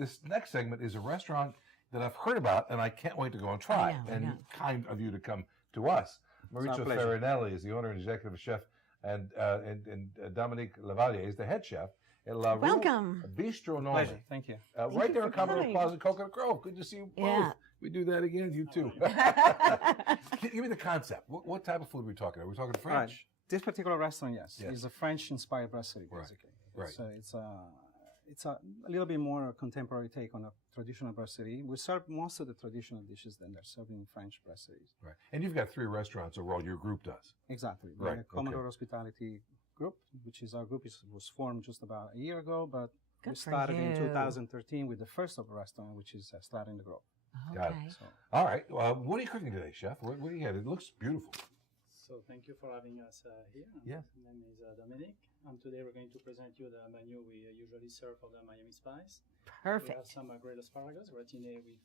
this next segment is a restaurant that I've heard about, and I can't wait to go and try. And kind of you to come to us. Maurizio Farinelli is the owner and executive chef, and Dominique Lavalier is the head chef at LaRue. Welcome. Bistro Nome. Pleasure. Thank you. Right there in Commodore Plaza, Coconut Grove. Good to see you both. Yeah. We do that again, you too. Give me the concept. What type of food are we talking about? Are we talking French? Right. This particular restaurant, yes, is a French-inspired brasserie, basically. Right. So it's a little bit more contemporary take on a traditional brasserie. We serve most of the traditional dishes that they're serving French brasseries. Right. And you've got 3 restaurants overall. Your group does. Exactly. Right. The Commodore Hospitality Group, which is our group, was formed just about a year ago, but we started in 2013 with the first of the restaurant, which is Strata in the Grove. Got it. So. All right. What are you cooking today, chef? What do you have? It looks beautiful. So thank you for having us here. Yeah. My name is Dominic, and today we're going to present you the menu we usually serve for the Miami Spice. Perfect. We have some grilled asparagus, gratiné with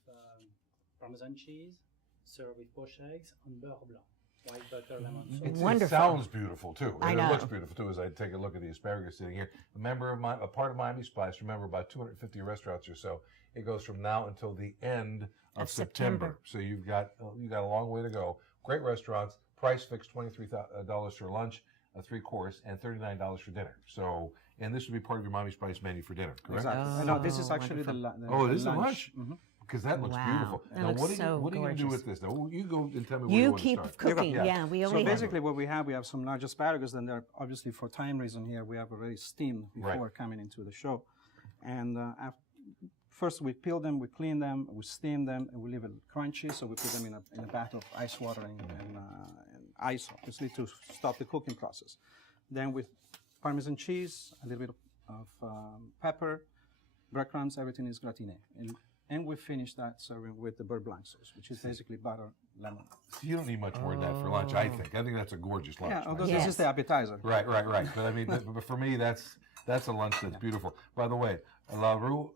Parmesan cheese, served with poached eggs and beurre blanc, white butter, lemon sauce. Wonderful. It sounds beautiful too. I And know. it looks beautiful too as I take a look at the asparagus sitting here. A part of Miami Spice, remember, about 250 restaurants or so. It goes from now until the end of September. So you've got a long way to go. Great restaurants. Price fixed $23 for lunch, a 3-course, and $39 for dinner. So, and this would be part of your Miami Spice menu for dinner, correct? Exactly. No, this is actually the it is the lunch. Because that looks beautiful. That now, looks what are so you going to do gorgeous. with this? Now, you go and tell me where You you want keep to start. cooking. Yeah, we So only basically what we have some large asparagus, and they're obviously for time reason here, we have already steamed before coming into the show. And first we peel them, we clean them, we steam them, and we leave it crunchy, so we put them in a bath of ice water and ice, obviously, to stop the cooking process. Then with Parmesan cheese, a little bit of pepper, breadcrumbs, everything is gratiné. And we finish that serving with the beurre blanc sauce, which is basically butter, lemon. So you don't need much more than that for lunch, I think. I think that's a gorgeous lunch. Yeah, although myself. this is the appetizer. Right. But I mean, but for me, that's a lunch that's beautiful. By the way, LaRue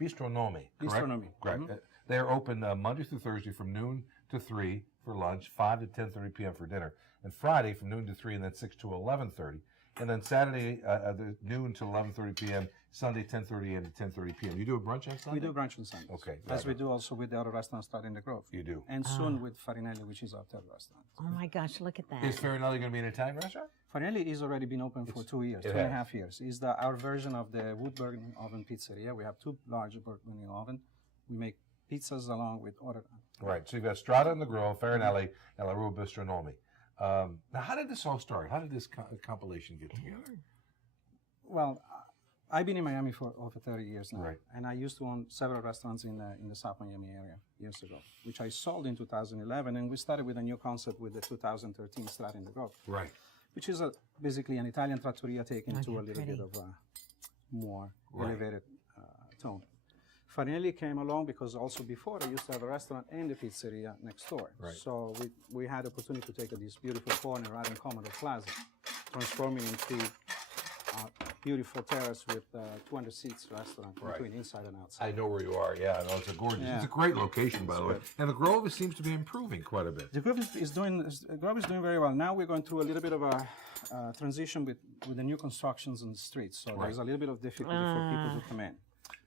Bistro Nome, correct? Bistro Nome. Correct. They're open Monday through Thursday from noon to 3 for lunch, 5 to 10:30 p.m. for dinner, and Friday from noon to 3, and then 6 to 11:30, and then Saturday noon to 11:30 p.m. Sunday 10:30 a.m. to 10:30 p.m. You do a brunch on Sunday? We do brunch on Sundays. Okay. As we do also with the other restaurants Strata in the Grove. You do. And soon with Farinelli, which is our third restaurant. Oh my gosh, look at that. Is Farinelli going to be an Italian restaurant? Farinelli is already been open for 2 years, 2.5 years. It's our version of the wood burning oven pizzeria. We have 2 large burning ovens. We make pizzas along with other. Right. So you've got Strata in the Grove, Farinelli, and LaRue Bistro Nome. Now, how did this all start? How did this compilation get together? Well, I've been in Miami for over 30 years now. Right. And I used to own several restaurants in the South Miami area years ago, which I sold in 2011. And we started with a new concept with the 2013 Strata in the Grove. Right. Which is basically an Italian trattoria taken to a little bit of a more elevated tone. Farinelli came along because also before I used to have a restaurant and a pizzeria next door. Right. So we had the opportunity to take this beautiful corner right in Commodore Plaza, transforming into a beautiful terrace with 200 seats restaurant between inside and outside. I know where you are. Yeah, no, it's a gorgeous. It's a great location, by the way. And the Grove seems to be improving quite a bit. The Grove is doing very well. Now we're going through a little bit of a transition with the new constructions on the streets. So there's a little bit of difficulty for people to come in.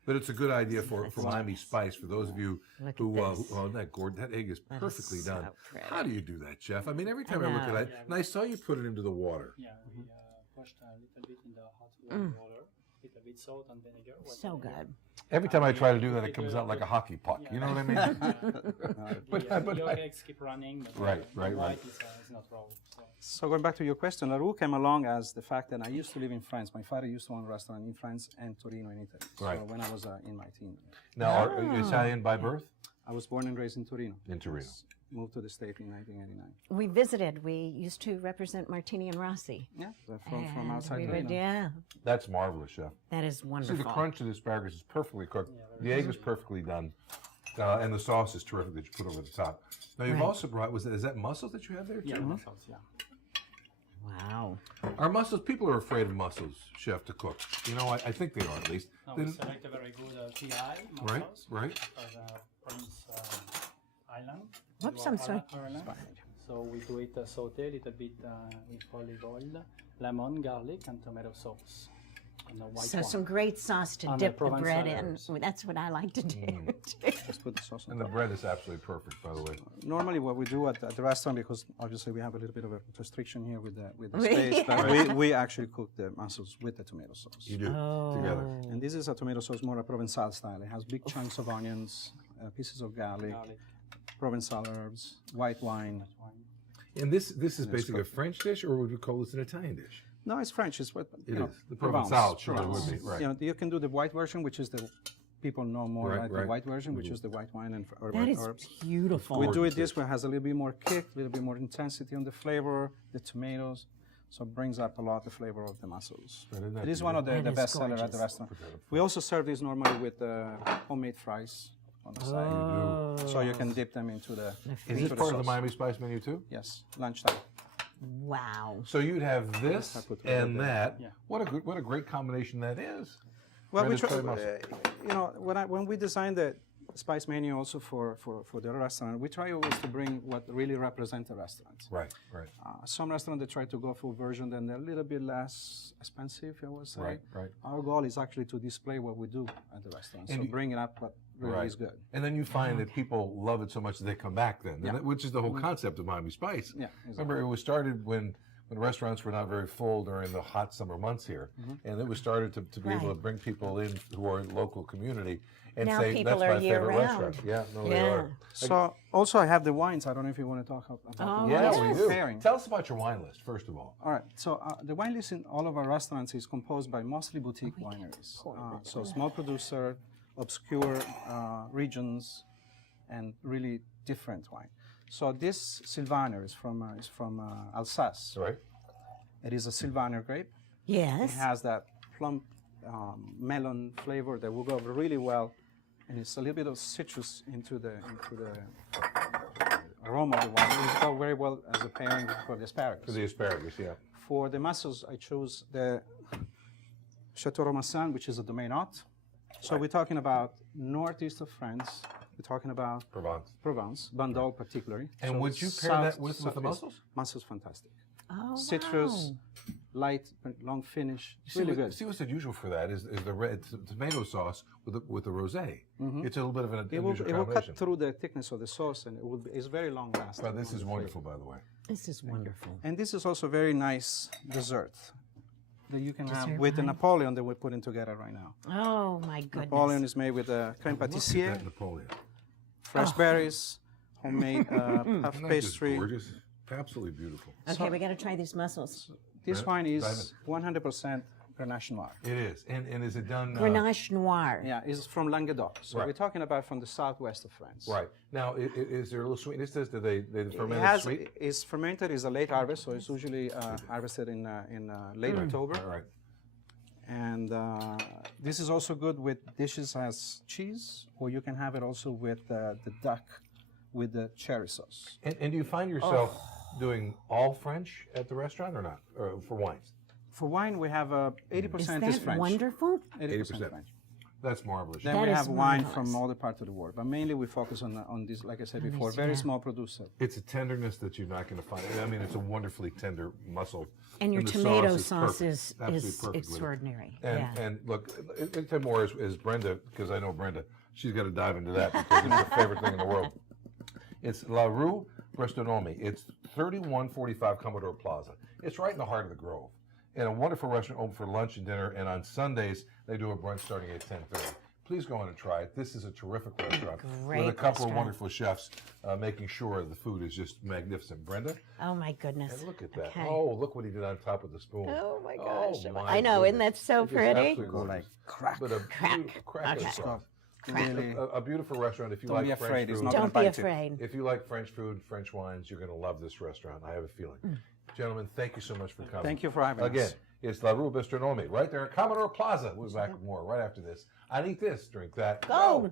But it's a good idea for Miami Spice, for those of you who that egg is perfectly done. How do you do that, Chef? I mean, every time I look at it, and I saw you put it into the water. Yeah, we pushed a little bit in the hot water, a little bit salt and vinegar. So good. Every time I try to do that, it comes out like a hockey puck. You know what I mean? Your eggs keep running, but right. It's not raw. So going back to your question, LaRue came along as the fact that I used to live in France. My father used to own a restaurant in France and Torino in Italy. Right. So when I was in my teen. Now, are you Italian by birth? I was born and raised in Torino. In Torino. Moved to the state in 1989. We visited. We used to represent Martini and Rossi. Yeah, they're from outside we Torino. Yeah. That's marvelous, Chef. That is wonderful. See, the crunch of the asparagus is perfectly cooked. The egg is perfectly done. And the sauce is terrific that you put over the top. Now, you've also brought, is that mussels that you have there, too? Yeah, mussels, yeah. Wow. Are mussels, people are afraid of mussels, Chef, to cook. You know, I think they are, at least. No, we select a very good PI mussels. Right. For Prince Island. Whoops, I'm sorry. So we do it sauté a little bit with olive oil, lemon, garlic, and tomato sauce. and the white So wine. some great sauce to On dip the the bread in. Provençal. That's what I like to do. Just put the sauce on And the top. bread is absolutely perfect, by the way. Normally, what we do at the restaurant, because obviously we have a little bit of a restriction here with the Yeah. space, but we actually cook the mussels with the tomato sauce. You do together. And this is a tomato sauce, more a Provençal style. It has big chunks of onions, pieces of garlic, Garlic, Provençal herbs, white wine. wine. And this is basically a French dish, or would we call this an Italian dish? No, it's French. It's what It you know, is. The Provençal surely Provence. would be, right. You know, you can do the white version, which is the people know more Right, like right. the white version, which is the white wine and That is herbs. beautiful. We do Gorgeous it this way. It has a little bit more kick, a little bit more intensity on the flavor, the tomatoes. So it brings up a lot the flavor of the mussels. Isn't that It is one of the That is best sellers at the gorgeous. restaurant. We also serve this normally with homemade fries on the side. So you can dip them into the. Is this part of the Miami Spice menu too? Yes, lunchtime. Wow. So you'd have this I put it and right that. Yeah. What a great combination that is. Well, we Branded try, curry mussel. you know, when we designed the spice menu also for the restaurant, we try always to bring what really represents the restaurant. Right, right, Some restaurants they try to go for a version that they're a little bit less expensive, I would say. right, right. Our goal is actually to display what we do at the restaurant, And so you- bringing up what really Right. is good. And then you find that people love it so much that they come back then, Yeah. which is the whole concept of Miami Spice. Yeah, Remember, it was started when restaurants were not very full during the hot summer months here. And it was started to be able to Right. bring people in who are local community and Now say, people that's are my favorite year-round. restaurant. Yeah, no, they Yeah. are. So also I have the wines. I don't know if you want to talk about Oh, the Yeah, wines we yes. do. pairing. Tell us about your wine list, first of all. All right. So the wine list in all of our restaurants is composed by mostly boutique wineries. So small producer, obscure regions, and really different wine. So this Sylvaner is from Alsace. Right? It is a Sylvaner grape. It Yes. has that plum melon flavor that will go really well, and it's a little bit of citrus into the aroma of the wine. It will go very well as a pairing for the asparagus. For the asparagus, yeah. For the mussels, I chose the Chateau Romassin, which is a domain haute. So we're talking about northeast of France. We're talking about Provence, Bandol particularly. And So would you pair that with the southeast. mussels? Mussels, fantastic. Oh, Citrus, wow. light, long finish, See, really what- good. See what's unusual for that is the red tomato sauce with the rosé. It's a little bit of an It will unusual cut combination. through the thickness of the sauce, and it's very long lasting. But this on is the wonderful, flavor. by the way. This is wonderful. And this is also very nice dessert that you can have Dessert with the wine? Napoleon that we're putting together right now. Oh, my goodness. Napoleon is made with crème Look at pâtissier, that Napoleon. fresh berries, homemade puff Isn't that just pastry. gorgeous? Absolutely beautiful. Okay, we got to try these mussels. This Right. wine is Dive 100% Grenache Noir. It is. And is it done? Grenache Noir. Yeah, it's from Languedoc. So Right. we're talking about from the southwest of France. Right. Now, is there a little sweetness to this? Do they It ferment it has, sweet? it's fermented, it's a late harvest, so it's usually harvested in late October. All right. And this is also good with dishes as cheese, or you can have it also with the duck with the cherry sauce. And do you find yourself doing all French at the restaurant or not? Or for wines? For wine, we have 80% Is is that French. wonderful? 80% French. That's marvelous. Then That we is have wine marvelous. from all the parts of the world, but mainly we focus on this, like I said before, these, very yeah. small producer. It's a tenderness that you're not going to find. I mean, it's a wonderfully tender mussel. And your the tomato sauce sauce perfect. is Absolutely perfect with it. extraordinary. And, Yeah. and look, it's more as Brenda, because I know Brenda, she's got to dive into that because it's her favorite thing in the world. It's LaRue Gastronomie. It's 3145 Commodore Plaza. It's right in the heart of the Grove. And a wonderful restaurant open for lunch and dinner. And on Sundays, they do a brunch starting at 10:30. Please go in and try it. This is a terrific restaurant Great with a couple restaurant. of wonderful chefs making sure the food is just magnificent. Brenda, Oh, my goodness. and look at that. Okay. Oh, look what he did on top of the spoon. Oh, my gosh. my I know, isn't that goodness. so It's just pretty? absolutely gorgeous. Like crack. But a Crack. beautiful crack Okay. of sauce. Really, A beautiful restaurant. If you Don't like be French afraid, it's food, not Don't be bite you. afraid. if you like French food, French wines, you're going to love this restaurant. I have a feeling. Gentlemen, thank you so much for coming. Thank you for having Again, us. it's LaRue Gastronomie right there at Commodore Plaza. We'll be back with more right after this. I eat this, drink that. Go.